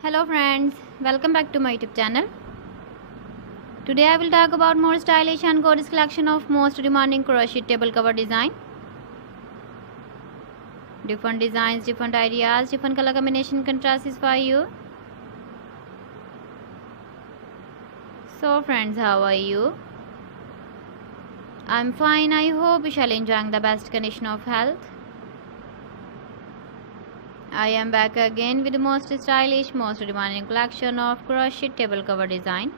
Hello friends, welcome back to my YouTube channel. Today I will talk about more stylish and gorgeous collection of most demanding crochet table cover design. Different designs, different ideas, different color combination contrasts for you. So friends, how are you? I'm fine. I hope you shall enjoying the best condition of health. I am back again with the most stylish, most demanding collection of crochet table cover design.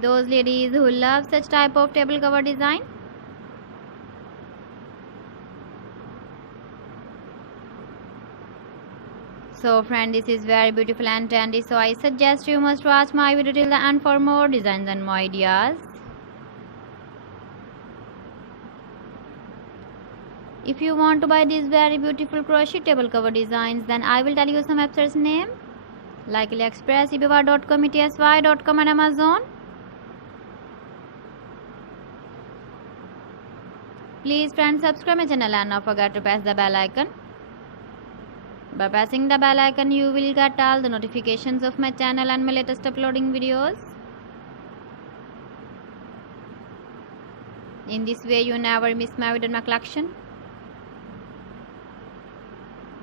Those ladies who love such type of table cover design, so friend, this is very beautiful and trendy, so I suggest you must watch my video till the end for more designs and more ideas. If you want to buy these very beautiful crochet table cover designs, then I will tell you some websites name like AliExpress, eBay.com, ETSY.com and Amazon. Please friends, subscribe my channel and not forget to press the bell icon. By pressing the bell icon, you will get all the notifications of my channel and my latest uploading videos. In this way, you never miss my video in my collection.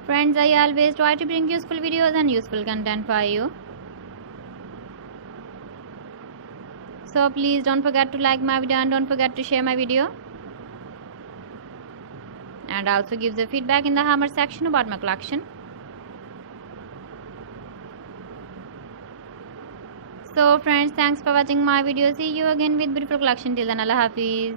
Friends, I always try to bring useful videos and useful content for you. So please don't forget to like my video and don't forget to share my video. And also give the feedback in the comment section about my collection. So friends, thanks for watching my video. See you again with beautiful collection. Till then, Allah Hafiz.